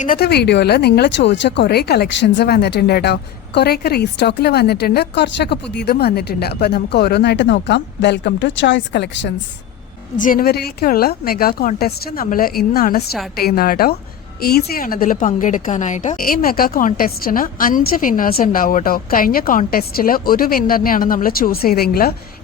ഇന്നത്തെ വീഡിയോയിൽ നിങ്ങൾ ചോദിച്ച കുറേ കളക്ഷൻസ് വന്നിട്ടുണ്ട് കേട്ടോ. കുറേയൊക്കെ റീസ്റ്റോക്കിൽ വന്നിട്ടുണ്ട്, കുറച്ചൊക്കെ പുതിയതും വന്നിട്ടുണ്ട്. അപ്പോൾ നമുക്ക് ഓരോന്നായിട്ട് നോക്കാം. Welcome to choice collections. ജനുവരിയിലേക്കുള്ള മെഗാ കോൺടെസ്റ്റ് നമ്മൾ ഇന്നാണ് സ്റ്റാർട്ട് ചെയ്യുന്നത് കേട്ടോ. ഈസിയാണ് ഇതിൽ പങ്കെടുക്കാനായിട്ട്. ഈ മെഗാ കോൺടെസ്റ്റിന് 5 വിന്നേഴ്സ് ഉണ്ടാവും കേട്ടോ. കഴിഞ്ഞ കോൺടെസ്റ്റിൽ ഒരു വിന്നറിനെയാണ് നമ്മൾ ചൂസ് ചെയ്തെങ്കിൽ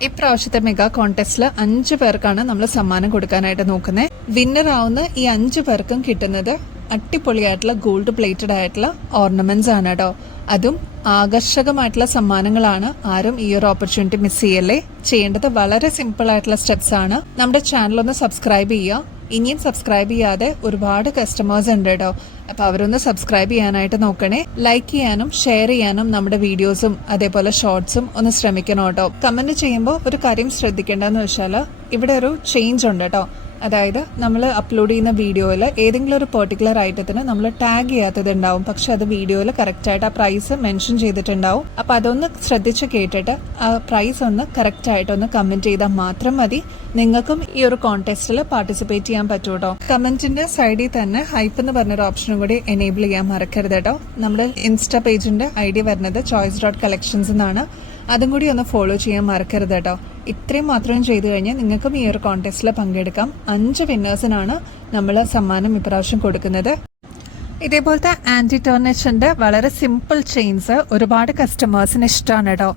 ഇപ്രാവശ്യത്തെ മെഗാ കോൺടെസ്റ്റിൽ 5 പേർക്കാണ് നമ്മൾ സമ്മാനം കൊടുക്കാനായിട്ട് നോക്കുന്നത്. വിന്നർ ആവുന്ന ഈ 5 പേർക്കും കിട്ടുന്നത് അടിപൊളിയായിട്ടുള്ള ഗോൾഡ് പ്ലേറ്റഡ് ആയിട്ടുള്ള ഓർണമെന്റ്സ് ആണ് കേട്ടോ. അതും ആകർഷകമായിട്ടുള്ള സമ്മാനങ്ങളാണ്. ആരും ഈ ഒരു ഓപ്പർച്യൂണിറ്റി മിസ് ചെയ്യല്ലേ. ചെയ്യേണ്ടത് വളരെ സിമ്പിൾ ആയിട്ടുള്ള സ്റ്റെപ്സ് ആണ്. നമ്മുടെ ചാനൽ ഒന്ന് സബ്സ്ക്രൈബ് ചെയ്യുക. ഇനിയും സബ്സ്ക്രൈബ് ചെയ്യാതെ ഒരുപാട് കസ്റ്റമേഴ്സ് ഉണ്ട് കേട്ടോ. അപ്പൊ അവരൊന്ന് സബ്സ്ക്രൈബ് ചെയ്യാനായിട്ട് നോക്കണേ. ലൈക്ക് ചെയ്യാനും ഷെയർ ചെയ്യാനും നമ്മുടെ വീഡിയോസും അതേപോലെ ഷോർട്സും ഒന്ന് ശ്രമിക്കണം കേട്ടോ. കമന്റ് ചെയ്യുമ്പോൾ ഒരു കാര്യം ശ്രദ്ധിക്കേണ്ടതെന്ന് വെച്ചാൽ ഇവിടെ ഒരു ചേഞ്ച് ഉണ്ട് കേട്ടോ. അതായത് നമ്മൾ അപ്ലോഡ് ചെയ്യുന്ന വീഡിയോയിൽ ഏതെങ്കിലും ഒരു പെർട്ടിക്കുലർ ഐറ്റത്തിന് നമ്മൾ ടാഗ് ചെയ്യാത്തത് ഉണ്ടാവും. പക്ഷെ അത് വീഡിയോയിൽ കറക്റ്റായിട്ട് ആ പ്രൈസ് മെൻഷൻ ചെയ്തിട്ടുണ്ടാവും. അപ്പം അതൊന്ന് ശ്രദ്ധിച്ച് കേട്ടിട്ട് ആ പ്രൈസ് ഒന്ന് കറക്റ്റായിട്ട് ഒന്ന് കമൻറ്റ് ചെയ്താൽ മാത്രം മതി. നിങ്ങൾക്കും ഈ ഒരു കോൺടെസ്റ്റിൽ പാർട്ടിസിപ്പേറ്റ് ചെയ്യാൻ പറ്റൂ കേട്ടോ. കമൻറ്റിൻ്റെ സൈഡിൽ തന്നെ ഹൈപ്പ് എന്ന് പറഞ്ഞൊരു ഓപ്ഷനും കൂടി എനേബിൾ ചെയ്യാൻ മറക്കരുത് കേട്ടോ. നമ്മുടെ ഇൻസ്റ്റാ പേജിൻ്റെ ID വരുന്നത് choice.collections എന്നാണ്. അതും കൂടി ഒന്ന് ഫോളോ ചെയ്യാൻ മറക്കരുത് കേട്ടോ. ഇത്രയും മാത്രം ചെയ്തു കഴിഞ്ഞാൽ നിങ്ങൾക്കും ഈ ഒരു കോൺടെസ്റ്റിൽ പങ്കെടുക്കാം. 5 വിന്നേഴ്സിനാണ് നമ്മൾ സമ്മാനം ഇപ്രാവശ്യം കൊടുക്കുന്നത്. ഇതേപോലത്തെ ആന്റി ടർണിഷിന്റെ വളരെ സിമ്പിൾ ചെയിൻസ് ഒരുപാട് കസ്റ്റമേഴ്സിന് ഇഷ്ടമാണ് കേട്ടോ.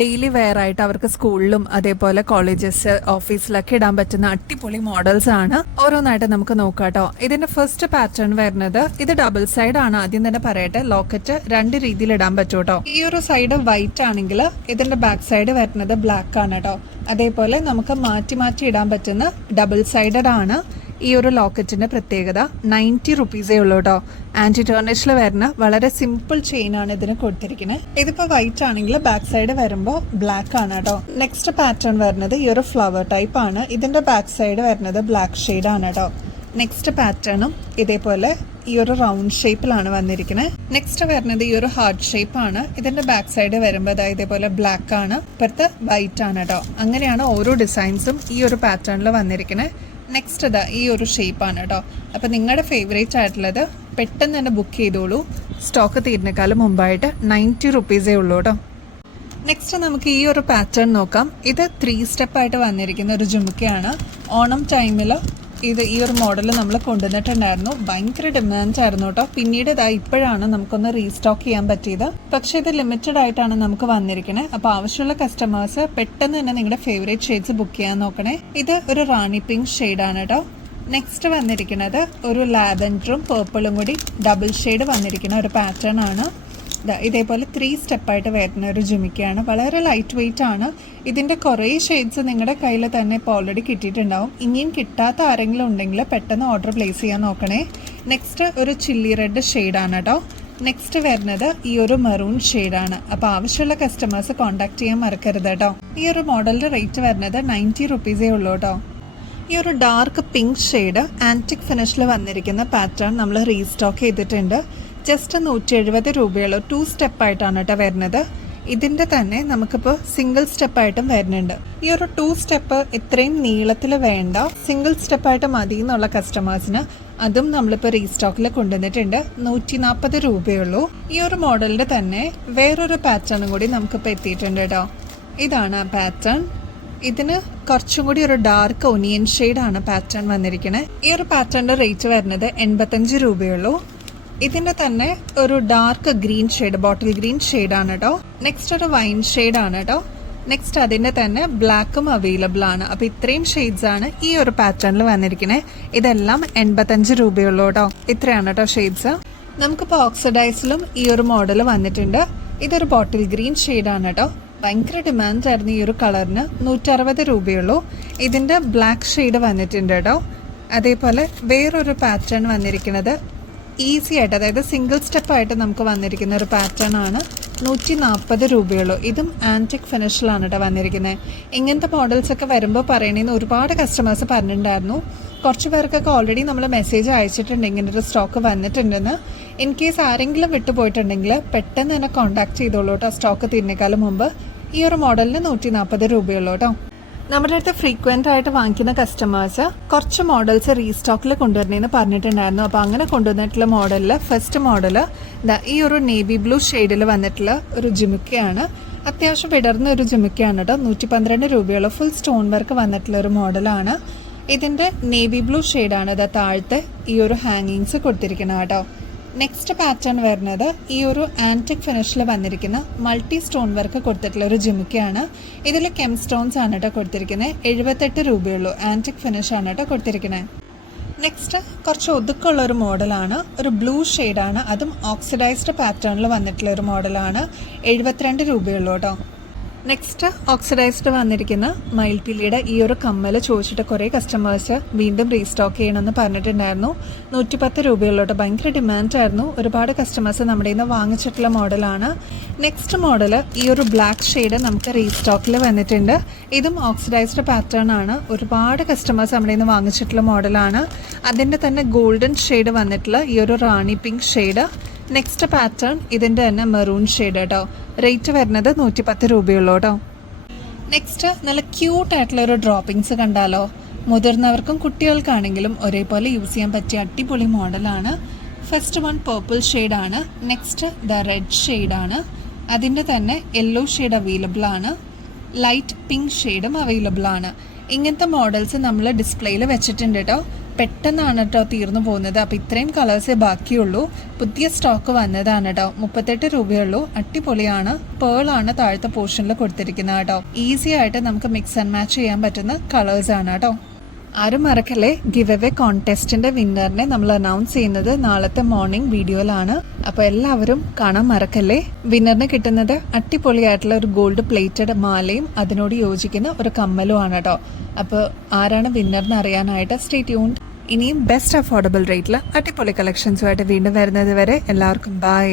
ഡെയിലി വെയർ ആയിട്ട് അവർക്ക് സ്കൂളിലും അതേപോലെ കോളേജസ് ഓഫീസിലൊക്കെ ഇടാൻ പറ്റുന്ന അടിപൊളി മോഡൽസ് ആണ്. ഓരോന്നായിട്ട് നമുക്ക് നോക്കാം കേട്ടോ. ഇതിന്റെ ഫസ്റ്റ് പാറ്റേൺ വരുന്നത് ഇത് ഡബിൾ സൈഡ് ആണ്. ആദ്യം തന്നെ പറയട്ടെ, ലോക്കറ്റ് 2 രീതിയിൽ ഇടാൻ പറ്റും കേട്ടോ. ഈ ഒരു സൈഡ് വൈറ്റ് ആണെങ്കിൽ ഇതിന്റെ ബാക്ക് സൈഡ് വരുന്നത് ബ്ലാക്ക് ആണ് കേട്ടോ. അതേപോലെ നമുക്ക് മാറ്റി മാറ്റി ഇടാൻ പറ്റുന്ന ഡബിൾ സൈഡഡ് ആണ് ഈ ഒരു ലോക്കറ്റിന്റെ പ്രത്യേകത. 90 റുപ്പീസേ ഉള്ളൂ കേട്ടോ. ആന്റി ടേർണിഷിൽ വരുന്ന വളരെ സിമ്പിൾ ചെയിൻ ആണ് ഇതിന് കൊടുത്തിരിക്കുന്നത്. ഇതിപ്പോ വൈറ്റ് ആണെങ്കിൽ ബാക്ക് സൈഡ് വരുമ്പോൾ ബ്ലാക്ക് ആണ് കേട്ടോ. നെക്സ്റ്റ് പാറ്റേൺ വരുന്നത് ഈ ഒരു ഫ്ലവർ ടൈപ്പ് ആണ്. ഇതിന്റെ ബാക്ക് സൈഡ് വരുന്നത് ബ്ലാക്ക് ഷെയ്ഡ് ആണ് കേട്ടോ. നെക്സ്റ്റ് പാറ്റേണും ഇതേപോലെ ഈ ഒരു റൗണ്ട് ഷേപ്പിലാണ് വന്നിരിക്കുന്നത്. നെക്സ്റ്റ് വരുന്നത് ഈ ഒരു ഹാർട്ട് ഷേപ്പ് ആണ്. ഇതിന്റെ ബാക്ക് സൈഡ് വരുമ്പോൾ ഇതേപോലെ ബ്ലാക്ക് ആണ്, ഇപ്പുറത്ത് വൈറ്റ് ആണ് കേട്ടോ. അങ്ങനെയാണ് ഓരോ ഡിസൈൻസും ഈ ഒരു പാറ്റേണിൽ വന്നിരിക്കുന്നത്. നെക്സ്റ്റ് ഇതാ ഈ ഒരു ഷേപ്പാണ് കേട്ടോ. അപ്പം നിങ്ങളുടെ ഫേവറേറ്റ് ആയിട്ടുള്ളത് പെട്ടെന്ന് തന്നെ ബുക്ക് ചെയ്തോളൂ. സ്റ്റോക്ക് തീരുന്നേക്കാളും മുമ്പായിട്ട് 90 റുപ്പീസേ ഉള്ളൂ കേട്ടോ. നെക്സ്റ്റ് നമുക്ക് ഈ ഒരു പാറ്റേൺ നോക്കാം. ഇത് 3 സ്റ്റെപ്പായിട്ട് വന്നിരിക്കുന്ന ഒരു ജുമുക്കയാണ്. ഓണം ടൈമിൽ ഇത് ഈ ഒരു മോഡൽ നമ്മൾ കൊണ്ടുവന്നിട്ടുണ്ടായിരുന്നു. ഭയങ്കര ഡിമാൻഡ് ആയിരുന്നു കേട്ടോ. പിന്നീട് ഇതാ ഇപ്പോഴാണ് നമുക്കൊന്ന് റീസ്റ്റോക്ക് ചെയ്യാൻ പറ്റിയത്. പക്ഷേ ഇത് ലിമിറ്റഡ് ആയിട്ടാണ് നമുക്ക് വന്നിരിക്കുന്നത്. അപ്പോൾ ആവശ്യമുള്ള കസ്റ്റമേഴ്സ് പെട്ടെന്ന് തന്നെ നിങ്ങളുടെ ഫേവറേറ്റ് ഷെയ്ഡ്സ് ബുക്ക് ചെയ്യാൻ നോക്കണേ. ഇത് ഒരു റാണി പിങ്ക് ഷെയ്ഡാണ് കേട്ടോ. നെക്സ്റ്റ് വന്നിരിക്കുന്നത് ഒരു ലാവൻഡറും പേർപ്പിളും കൂടി ഡബിൾ ഷെയ്ഡ് വന്നിരിക്കുന്ന ഒരു പാറ്റേൺ ആണ്. ഇതേപോലെ 3 സ്റ്റെപ്പായിട്ട് വരുന്ന ഒരു ജുമിക്കയാണ്. വളരെ ലൈറ്റ് വെയിറ്റ് ആണ്. ഇതിൻ്റെ കുറേ ഷെയ്ഡ്സ് നിങ്ങളുടെ കയ്യിൽ തന്നെ ഇപ്പോൾ ഓൾറെഡി കിട്ടിയിട്ടുണ്ടാവും. ഇനിയും കിട്ടാത്ത ആരെങ്കിലും ഉണ്ടെങ്കിൽ പെട്ടെന്ന് ഓർഡർ പ്ലേസ് ചെയ്യാൻ നോക്കണേ. നെക്സ്റ്റ് ഒരു ചില്ലി റെഡ് ഷെയ്ഡാണ് കേട്ടോ. നെക്സ്റ്റ് വരുന്നത് ഈ ഒരു മെറൂൺ ഷെയ്ഡാണ്. അപ്പോൾ ആവശ്യമുള്ള കസ്റ്റമേഴ്സ് കോൺടാക്ട് ചെയ്യാൻ മറക്കരുത് കേട്ടോ. ഈ ഒരു മോഡലിൻ്റെ റേറ്റ് വരുന്നത് 90 റുപ്പീസേ ഉള്ളൂ കേട്ടോ. ഈ ഒരു ഡാർക്ക് പിങ്ക് ഷെയ്ഡ് ആൻറ്റിക് ഫിനിഷിൽ വന്നിരിക്കുന്ന പാറ്റേൺ നമ്മൾ റീസ്റ്റോക്ക് ചെയ്തിട്ടുണ്ട്. ജസ്റ്റ് 170 രൂപയുള്ളൂ. 2 സ്റ്റെപ്പായിട്ടാണ് കേട്ടോ വരുന്നത്. ഇതിൻ്റെ തന്നെ നമുക്കിപ്പോൾ സിംഗിൾ സ്റ്റെപ്പായിട്ടും വരുന്നുണ്ട്. ഈ ഒരു 2 സ്റ്റെപ്പ് ഇത്രയും നീളത്തിൽ വേണ്ട, സിംഗിൾ സ്റ്റെപ്പായിട്ട് മതി എന്നുള്ള കസ്റ്റമേഴ്സിന് അതും നമ്മളിപ്പോൾ റീസ്റ്റോക്കിൽ കൊണ്ടുവന്നിട്ടുണ്ട്. 140 രൂപയുള്ളൂ. ഈ ഒരു മോഡലിൻ്റെ തന്നെ വേറൊരു പാറ്റേണും കൂടി നമുക്കിപ്പോൾ എത്തിയിട്ടുണ്ട് കേട്ടോ. ഇതാണ് ആ പാറ്റേൺ. ഇതിന് കുറച്ചും കൂടി ഒരു ഡാർക്ക് ഒനിയൻ ഷെയ്ഡാണ് പാറ്റേൺ വന്നിരിക്കുന്നത്. ഈ ഒരു പാറ്റേണിൻ്റെ റേറ്റ് വരുന്നത് 85 രൂപയുള്ളൂ. ഇതിന്റെ തന്നെ ഒരു dark green shade, bottle green ഷെയ്ഡാണ് കേട്ടോ. നെക്സ്റ്റ് ഒരു വൈൻ ഷെയ്ഡാണ് കേട്ടോ. നെക്സ്റ്റ് അതിന്റെ തന്നെ ബ്ലാക്കും അവൈലബിൾ ആണ്. അപ്പൊ ഇത്രയും ഷെയ്ഡ്സ് ആണ് ഈ ഒരു പാറ്റേണിൽ വന്നിരിക്കുന്നത്. ഇതെല്ലാം 85 രൂപയുള്ളൂ കേട്ടോ. ഇത്രയാണ് കേട്ടോ ഷെയ്ഡ്സ്. നമുക്കിപ്പോൾ ഓക്സിഡൈസിലും ഈ ഒരു മോഡൽ വന്നിട്ടുണ്ട്. ഇതൊരു ബോട്ടിൽ ഗ്രീൻ ഷെയ്ഡാണ് കേട്ടോ. ഭയങ്കര ഡിമാൻഡ് ആയിരുന്നു ഈ ഒരു കളറിന്. 160 രൂപയുള്ളൂ. ഇതിന്റെ ബ്ലാക്ക് ഷെയ്ഡ് വന്നിട്ടുണ്ട് കേട്ടോ. അതേപോലെ വേറൊരു പാറ്റേൺ വന്നിരിക്കുന്നത് ഈസി ആയിട്ട്, അതായത് സിംഗിൾ സ്റ്റെപ്പായിട്ട് നമുക്ക് വന്നിരിക്കുന്ന ഒരു പാറ്റേൺ ആണ്. 140 രൂപയുള്ളൂ. ഇതും ആൻറ്റിക് ഫിനിഷിലാണ് കേട്ടോ വന്നിരിക്കുന്നത്. ഇങ്ങനത്തെ മോഡൽസ് ഒക്കെ വരുമ്പോൾ പറയണേന്ന് ഒരുപാട് കസ്റ്റമേഴ്സ് പറഞ്ഞിട്ടുണ്ടായിരുന്നു. കുറച്ച് പേർക്കൊക്കെ ഓൾറെഡി നമ്മൾ മെസ്സേജ് അയച്ചിട്ടുണ്ട് ഇങ്ങനെ ഒരു സ്റ്റോക്ക് വന്നിട്ടുണ്ടെന്ന്. ഇൻ കേസ് ആരെങ്കിലും വിട്ടുപോയിട്ടുണ്ടെങ്കിൽ പെട്ടെന്ന് തന്നെ കോൺടാക്ട് ചെയ്തോളൂ കേട്ടോ. സ്റ്റോക്ക് തീരുന്നേക്കാളും മുമ്പ്. ഈ ഒരു മോഡലിന് 140 രൂപയുള്ളൂ കേട്ടോ. നമ്മുടെ അടുത്ത് ഫ്രീക്വൻ്റ് ആയിട്ട് വാങ്ങിക്കുന്ന കസ്റ്റമേഴ്സ് കുറച്ച് മോഡൽസ് റീസ്റ്റോക്കിൽ കൊണ്ടുവരണമെന്ന് പറഞ്ഞിട്ടുണ്ടായിരുന്നു. അപ്പോൾ അങ്ങനെ കൊണ്ടുവന്നിട്ടുള്ള മോഡലിൽ ഫസ്റ്റ് മോഡൽ ഈ ഒരു നേവി ബ്ലൂ ഷെയ്ഡിൽ വന്നിട്ടുള്ള ഒരു ജിമുക്കയാണ്. അത്യാവശ്യം വിടർന്ന ഒരു ജിമുക്കയാണ് കേട്ടോ. 112 രൂപയുള്ള ഫുൾ സ്റ്റോൺ വർക്ക് വന്നിട്ടുള്ള ഒരു മോഡലാണ്. ഇതിൻ്റെ നേവി ബ്ലൂ ഷെയ്ഡാണ് ഇത് താഴത്തെ ഈ ഒരു ഹാങ്ങിങ്സ് കൊടുത്തിരിക്കുന്നത് കേട്ടോ. നെക്സ്റ്റ് പാറ്റേൺ വരുന്നത് ഈ ഒരു ആൻറ്റിക് ഫിനിഷിൽ വന്നിരിക്കുന്ന മൾട്ടി സ്റ്റോൺ വർക്ക് കൊടുത്തിട്ടുള്ള ഒരു ജിമുക്കയാണ്. ഇതിൽ കെം സ്റ്റോൺസ് ആണ് കേട്ടോ കൊടുത്തിരിക്കുന്നത്. 78 രൂപയുള്ളൂ. ആൻറ്റിക് ഫിനിഷ് ആണ് കേട്ടോ കൊടുത്തിരിക്കുന്നത്. നെക്സ്റ്റ് കുറച്ച് ഒതുക്കമുള്ള ഒരു മോഡലാണ്. ഒരു ബ്ലൂ ഷെയ്ഡാണ്. അതും ഓക്സിഡൈസ്ഡ് പാറ്റേണിൽ വന്നിട്ടുള്ള ഒരു മോഡലാണ്. 72 രൂപയുള്ളൂ കേട്ടോ. നെക്സ്റ്റ് ഓക്സിഡൈസ്ഡ് വന്നിരിക്കുന്ന മയിൽപ്പിള്ളിയുടെ ഈ ഒരു കമ്മൽ ചോദിച്ചിട്ട് കുറേ കസ്റ്റമേഴ്സ് വീണ്ടും റീസ്റ്റോക്ക് ചെയ്യണമെന്ന് പറഞ്ഞിട്ടുണ്ടായിരുന്നു. 110 രൂപയുള്ളൂ. ഭയങ്കര ഡിമാൻഡായിരുന്നു. ഒരുപാട് കസ്റ്റമേഴ്സ് നമ്മുടെ നിന്ന് വാങ്ങിച്ചിട്ടുള്ള മോഡലാണ്. നെക്സ്റ്റ് മോഡൽ ഈ ഒരു ബ്ലാക്ക് ഷെയ്ഡ് നമുക്ക് റീസ്റ്റോക്കിൽ വന്നിട്ടുണ്ട്. ഇതും ഓക്സിഡൈസ്ഡ് പാറ്റേൺ ആണ്. ഒരുപാട് കസ്റ്റമേഴ്സ് നമ്മുടെ നിന്ന് വാങ്ങിച്ചിട്ടുള്ള മോഡലാണ്. അതിൻ്റെ തന്നെ ഗോൾഡൻ ഷെയ്ഡ് വന്നിട്ടുള്ള ഈ ഒരു റാണി പിങ്ക് ഷെയ്ഡ്. നെക്സ്റ്റ് പാറ്റേൺ ഇതിൻ്റെ തന്നെ മെറൂൺ ഷെയ്ഡ് കേട്ടോ. റേറ്റ് വരുന്നത് 110 രൂപയുള്ളൂ കേട്ടോ. നെക്സ്റ്റ് നല്ല ക്യൂട്ടായിട്ടുള്ള ഒരു ഡ്രോപ്പിങ്സ് കണ്ടാലോ. മുതിർന്നവർക്കും കുട്ടികൾക്കാണെങ്കിലും ഒരേപോലെ യൂസ് ചെയ്യാൻ പറ്റിയ അടിപൊളി മോഡലാണ്. ഫസ്റ്റ് വൺ പേർപ്പിൾ ഷെയ്ഡാണ്. നെക്സ്റ്റ് റെഡ് ഷെയ്ഡാണ്. അതിൻ്റെ തന്നെ യെല്ലോ ഷെയ്ഡ് അവൈലബിൾ ആണ്. ലൈറ്റ് പിങ്ക് ഷെയ്ഡും അവൈലബിൾ ആണ്. ഇങ്ങനത്തെ മോഡൽസ് നമ്മൾ ഡിസ്പ്ലേയിൽ വെച്ചിട്ടുണ്ട് കേട്ടോ. പെട്ടെന്നാണ് കേട്ടോ തീർന്നു പോകുന്നത്. അപ്പോൾ ഇത്രയും കളേഴ്സേ ബാക്കിയുള്ളൂ. പുതിയ സ്റ്റോക്ക് വന്നതാണ് കേട്ടോ. 38 രൂപയുള്ളൂ. അടിപൊളിയാണ്. പേളാണ് താഴത്തെ പോർഷനിൽ കൊടുത്തിരിക്കുന്നത് കേട്ടോ. ഈസി ആയിട്ട് നമുക്ക് മിക്സ് ആൻഡ് മാച്ച് ചെയ്യാൻ പറ്റുന്ന കളേഴ്സാണ് കേട്ടോ. ആരും മറക്കല്ലേ, ഗിവ് അവേ കോൺടെസ്റ്റിൻ്റെ വിന്നറിനെ നമ്മൾ അനൗൺസ് ചെയ്യുന്നത് നാളത്തെ മോർണിംഗ് വീഡിയോയിലാണ്. അപ്പോൾ എല്ലാവരും കാണാൻ മറക്കല്ലേ. വിന്നറിന് കിട്ടുന്നത് അടിപൊളിയായിട്ടുള്ള ഒരു ഗോൾഡ് പ്ലേറ്റഡ് മാലയും അതിനോട് യോജിക്കുന്ന ഒരു കമ്മലും ആണ് കേട്ടോ. അപ്പോൾ ആരാണ് വിന്നറിന് അറിയാനായിട്ട് സ്റ്റേ ട്യൂൺഡ്. ഇനിയും ബെസ്റ്റ് അഫോർഡബിൾ റേറ്റിൽ അടിപൊളി കളക്ഷൻസുമായിട്ട് വീണ്ടും വരുന്നത് വരെ എല്ലാവർക്കും ബൈ.